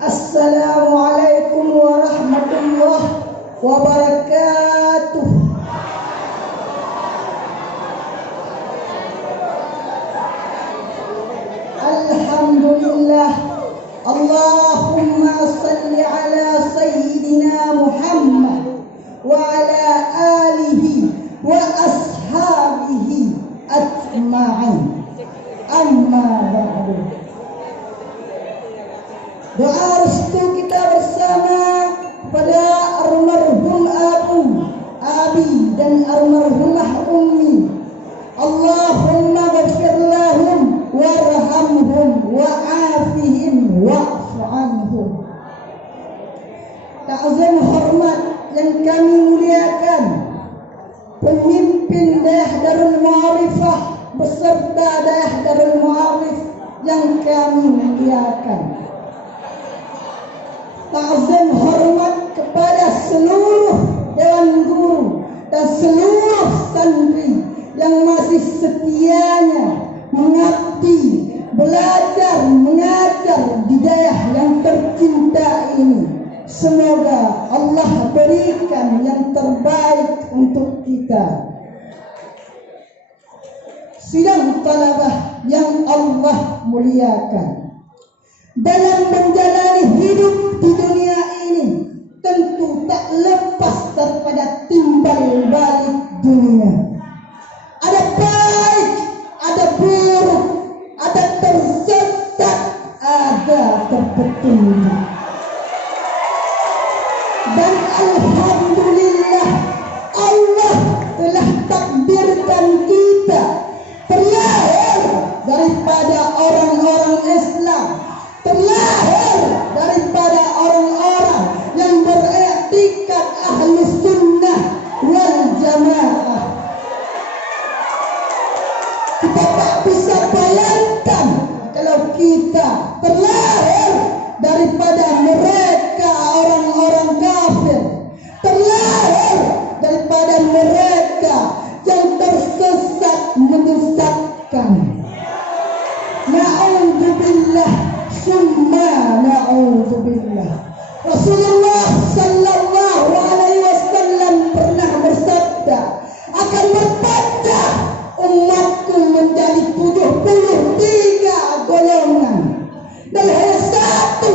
Assalamualaikum warahmatullahi wabarakatuh. Alhamdulillah. Allahumma salli ala sayyidina Muhammad wa ala alihi wa ashabihi ajma'in. Amma ba'du. Doa restu kita bersama pada almarhum Abu Abi dan almarhumah Ummi. Allahumma ghfir lahum warhamhum wa'afihim wa'fu anhum. Ta'zim hormat yang kami muliakan pemimpin daerah Darul Ma'arifah beserta daerah Darul Ma'arif yang kami muliakan. Ta'zim hormat kepada seluruh dewan guru dan seluruh santri yang masih setianya mengabdi, belajar, mengajar di daerah yang tercinta ini. Semoga Allah berikan yang terbaik untuk kita. Sidang talabah yang Allah muliakan, dalam menjalani hidup di dunia ini tentu tak lepas daripada timbal balik dunia. Ada baik, ada buruk, ada tersesat, ada terpetunjuk. Dan alhamdulillah Allah telah takdirkan kita terlahir daripada orang-orang Islam, terlahir daripada orang-orang yang beriktikad ahli sunnah wal jamaah. Kita tak bisa bayangkan kalau kita terlahir daripada mereka orang-orang kafir, terlahir daripada mereka yang tersesat menyesatkan. Na'udzubillah summa na'udzubillah. Rasulullah sallallahu alaihi wasallam pernah bersabda, akan berpecah umatku menjadi 73 golongan dan hanya satu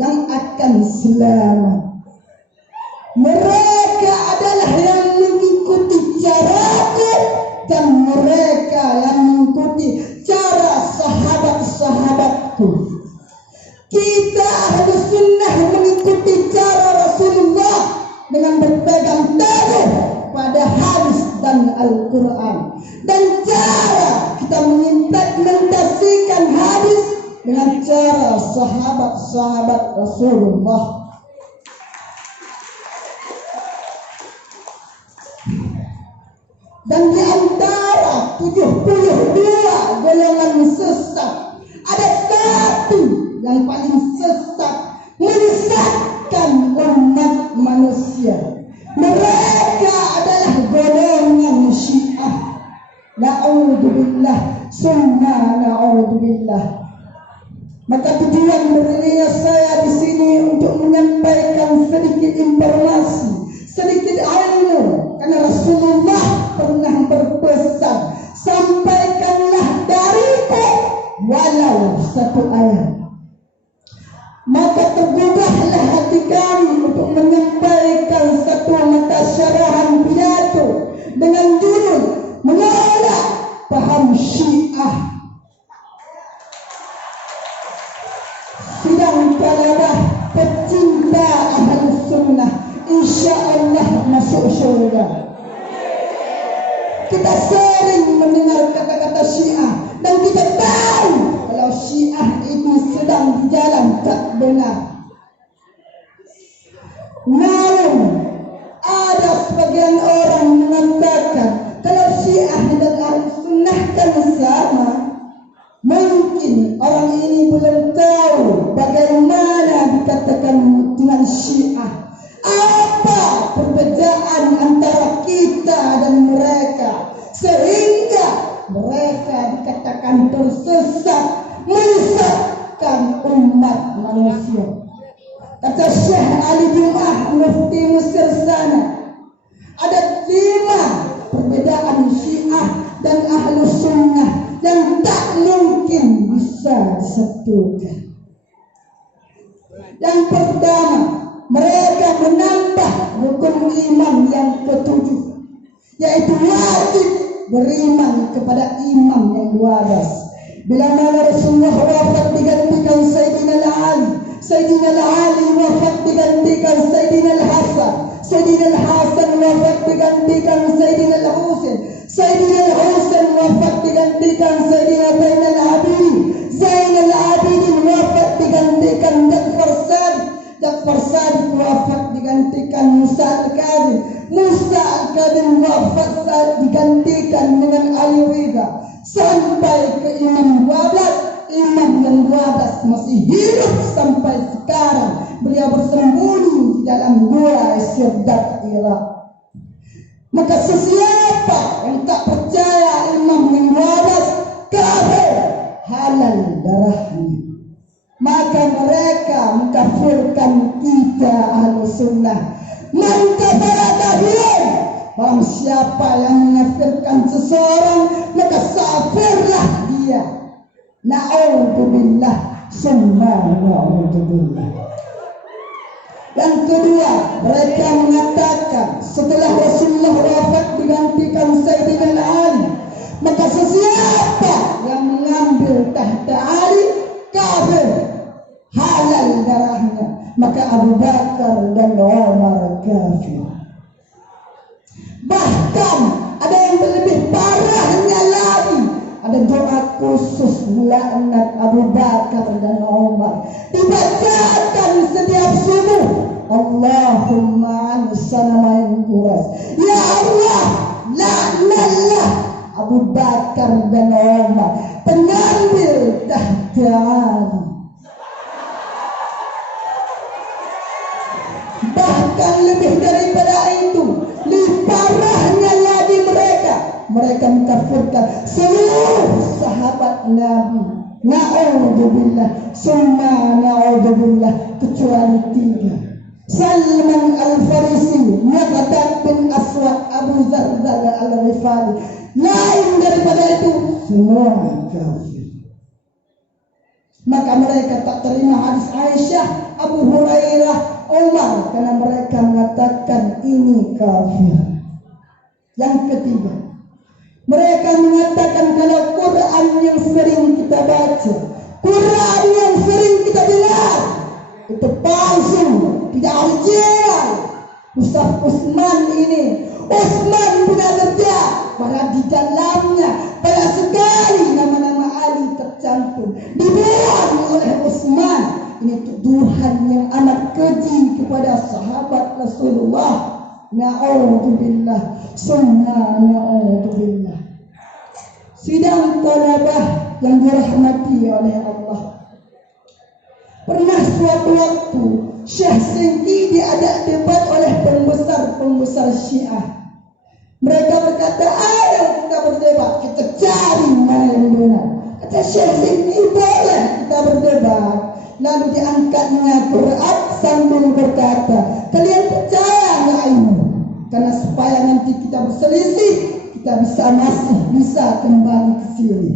yang akan selamat. Mereka adalah yang mengikuti caraku dan mereka yang mengikuti cara sahabat-sahabatku. Kita harus sunnah mengikuti cara Rasulullah dengan berpegang teguh pada hadis dan Al-Quran, dan cara kita mengimplementasikan hadis dengan cara sahabat-sahabat Rasulullah. Dan di antara 72 golongan sesat, ada satu yang paling sesat, menyesatkan umat manusia. Mereka adalah golongan Syiah. Na'udzubillah summa na'udzubillah. Maka tujuan berniat saya di sini untuk menyampaikan sedikit informasi, sedikit ilmu, karena Rasulullah pernah berpesan, sampaikanlah dariku walau satu ayat. Maka tergugahlah hati kami untuk menyampaikan satu mata syarahan pidato dengan judul menolak paham Syiah. Sidang talabah pecinta ahli sunnah, insya Allah masuk syurga. Kita sering mendengar kata-kata Syiah dan kita tahu kalau Syiah itu sedang di jalan tak benar. Namun ada sebagian orang mengatakan kalau Syiah dan ahli sunnah kan sama. Mungkin orang ini belum tahu bagaimana dikatakan dengan Syiah. Apa perbedaan antara kita dan mereka sehingga mereka dikatakan tersesat, menyesatkan umat manusia. Kata Syekh Ali Jum'ah Mufti Mesir sana, ada 5 perbedaan Syiah dan Ahlus Sunnah yang tak mungkin bisa disatukan. Yang pertama, mereka menambah rukun iman yang ke-7, yaitu wajib beriman kepada imam yang waras. Bila mana Rasulullah wafat digantikan Sayyidina Ali, Sayyidina Ali wafat digantikan Sayyidina Hasan, Sayyidina Hasan wafat digantikan Sayyidina Husain, Sayyidina Husain wafat digantikan Sayyidina Zainal Abidin, Zainal Abidin wafat digantikan Ja'far Sadiq wafat digantikan Musa Al-Kadhim, Musa Al-Kadhim wafat saat digantikan dengan Ali Ridha, sampai ke Imam 12. Imam yang 12 masih hidup sampai sekarang. Beliau bersembunyi di dalam gua Syirdat Irak. Maka sesiapa yang tak percaya Imam yang 12 kafir, halal darahnya. Maka mereka mengkafirkan kita Ahlus Sunnah. Man kafara kafiran, barang siapa yang mengkafirkan seseorang maka kafirlah dia. Na'udzubillah, summa na'udzubillah. Yang kedua, mereka mengatakan setelah Rasulullah wafat digantikan Sayyidina Ali, maka sesiapa yang mengambil tahta Ali kafir, halal darahnya. Maka Abu Bakar dan Umar kafir. Bahkan ada yang lebih parahnya lagi, ada doa khusus melaknat Abu Bakar dan Umar, dibacakan setiap subuh. Allahumma an-sanamain Quraisy, ya Allah laknatlah Abu Bakar dan Umar, pengambil tahta Ali. Bahkan lebih daripada itu, lebih parahnya lagi mereka mengkafirkan seluruh sahabat Nabi. Na'udzubillah, summa na'udzubillah, kecuali 3. Salman Al-Farisi, Miqdad bin Aswad, Abu Zarda Al-Ghifari. Lain daripada itu, semua kafir. Maka mereka tak terima hadis Aisyah, Abu Hurairah, Umar, karena mereka mengatakan ini kafir. Yang ketiga, mereka mengatakan kalau Quran yang sering kita baca, Quran yang sering kita dengar, itu palsu, tidak original. Ustaz Utsman ini, Utsman bin Affan, pada di dalamnya banyak sekali nama-nama Ali tercantum, dibuat oleh Utsman. Ini tuduhan yang amat keji kepada sahabat Rasulullah. Na'udzubillah, summa na'udzubillah. Sidang talabah yang dirahmati oleh Allah. Pernah suatu waktu Syekh Sengki diajak debat oleh pembesar Syiah. Mereka berkata, ayo kita berdebat, kita cari mana yang benar. Kata Syekh Sengki, boleh kita berdebat. Lalu diangkatnya Quran sambil berkata, kalian percaya nggak ini? Karena supaya nanti kita berselisih, kita bisa kembali ke sini.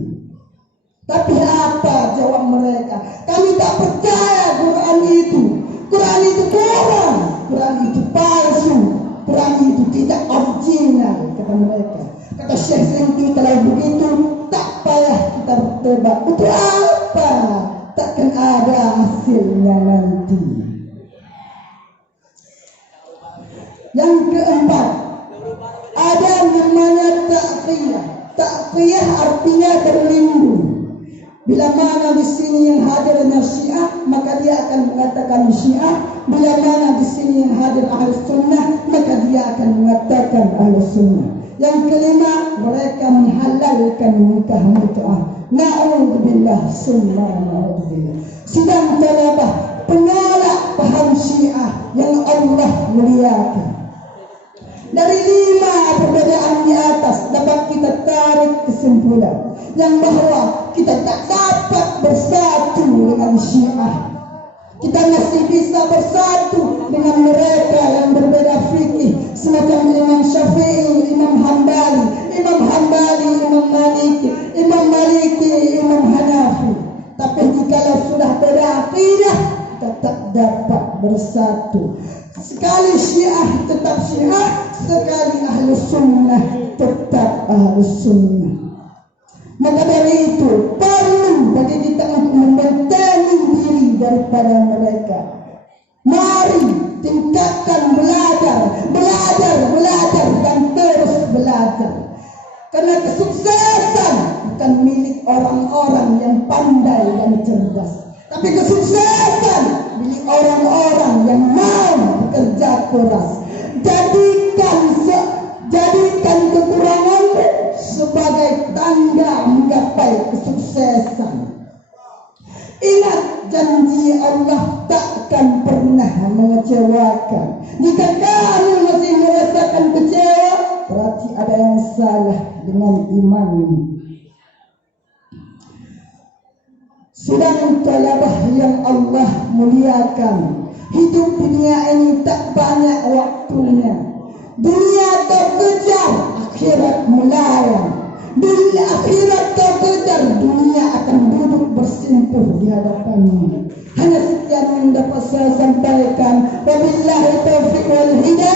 Tapi apa jawab mereka? Kami tak percaya Quran itu. Quran itu bohong, Quran itu palsu, Quran itu tidak original, kata mereka. Kata Syekh Sengki, kalau begitu tak payah kita berdebat. Untuk apa? Takkan ada hasilnya nanti. Yang keempat, ada namanya ta'qiyah. Ta'qiyah artinya berlindung. Bila mana di sini yang hadir adalah Syiah, maka dia akan mengatakan Syiah. Bila mana di sini yang hadir Ahlus Sunnah, maka dia akan mengatakan Ahlus Sunnah. Yang kelima, mereka menghalalkan nikah mut'ah. Na'udzubillah, summa na'udzubillah. Sidang talabah, penolak paham Syiah yang Allah muliakan. Dari 5 perbedaan di atas dapat kita tarik kesimpulan yang bahwa kita tak dapat bersatu dengan Syiah. Kita masih bisa bersatu dengan mereka yang berbeda fikih, semacam Imam Syafi'i, Imam Hambali, Imam Maliki, Imam Hanafi. Tapi jika sudah beda akidah, tetap dapat bersatu. Sekali Syiah tetap Syiah, sekali Ahlus Sunnah tetap Ahlus Sunnah. Maka dari itu perlu bagi kita untuk membentengi diri daripada mereka. Mari tingkatkan belajar dan terus belajar. Karena kesuksesan bukan milik orang-orang yang pandai dan cerdas, tapi kesuksesan milik orang-orang yang mau bekerja keras. Jadikan kekuranganmu sebagai tanda menggapai kesuksesan. Ingat, janji Allah takkan pernah mengecewakan. Jika kamu masih merasakan kecewa, berarti ada yang salah dengan imanmu. Sedang talabah yang Allah muliakan, hidup dunia ini tak banyak waktunya. Dunia terkejar, akhirat melayang. Dunia akhirat terkejar, dunia akan duduk bersimpuh di hadapannya. Hanya sekian yang dapat saya sampaikan. Wabillahi taufiq wal hidayah.